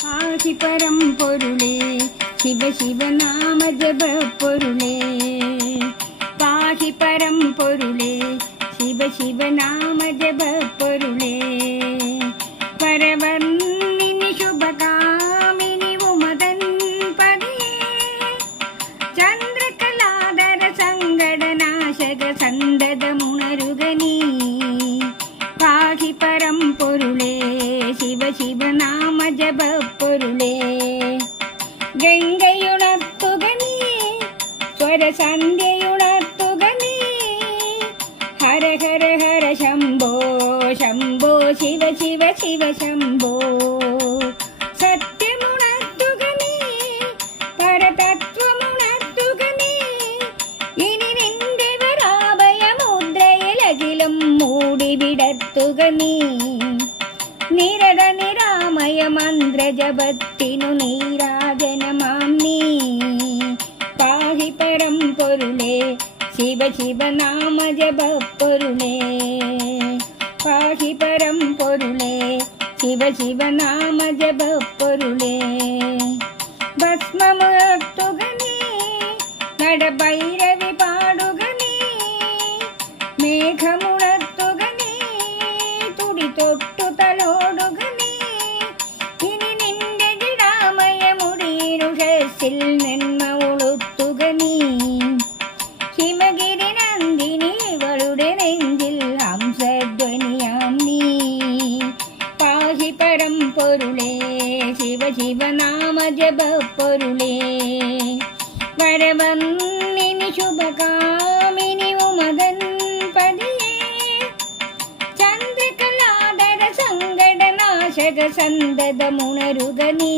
ஆசி பரம்பொருளே சிவ சிவ நாம ஜப பொருளே பாகி பரம்பொருளே சிவ சிவ நாம ஜப பொருளே பரவன்னினி சுபகாமினி உமதன் பதியே சந்திரகலாதர சங்கட நாசக சந்தத முனருகனி பாகி பரம்பொருளே சிவ சிவ நாம ஜப பொருளே ഗംഗയുണർത്തുകനീ സ്വരസന്ധ്യയുണർത്തുകനീ ഹര ഹര ഹര ശംഭോ ശംഭോ ശിവ ശിവ ശിവ ശംഭോ സത്യമുണർത്തുകനീ പരതത്വമുണർത്തുകനീ ഇനി നിന്റെ വരാഭയമുദ്രയിലകിലും മൂടിവിടത്തുകനീ നിരത നിരാമയ മന്ത്രജപത്തിനു നീരാജനമാം നീ പാഹി പരമ്പൊരുളേ ശിവ ശിവ നാമ ജപ പൊരുളേ പാഹി പരമ്പൊരുളേ ശിവ ശിവ നാമ ജപ പൊരുളേ ഭസ്മമുയർത്തുകനീ നടഭൈരവി പാടുകനീ മേഘമുണർത്തുകനീ തുടി തൊട്ടു തലോടുകനീ ഇനി നിന്റെ ജടാമയ മുടിയിലുഷസിൽ നന്മ ഉളുത്തുകനീ ഹിമഗിരി നന്ദിനി ഇവളുടെ നെഞ്ചിൽ ഹംസധ്വനിയാം നീ പാഹി പരമ്പൊരുളേ ശിവ ശിവ നാമ ജപ പൊരുളേ വരവന്നിനി ശുഭകാമിനി ഉമദൻ പതിയേ ചന്ദ്രകലാധര സങ്കടനാശക സന്തത മുണരുകനീ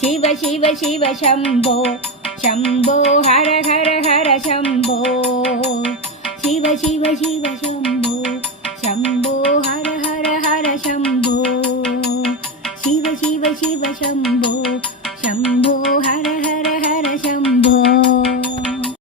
ശിവ ശിവ ശിവ ശംഭോ ശംഭോ ഹര ഹര ഹര ശംഭോ ശിവ ശിവ ശിവ ശംഭോ ശംഭോ ഹര ഹര ഹര ശംഭോ ശിവ ശിവ ശിവ ശംഭോ ശംഭോ ഹര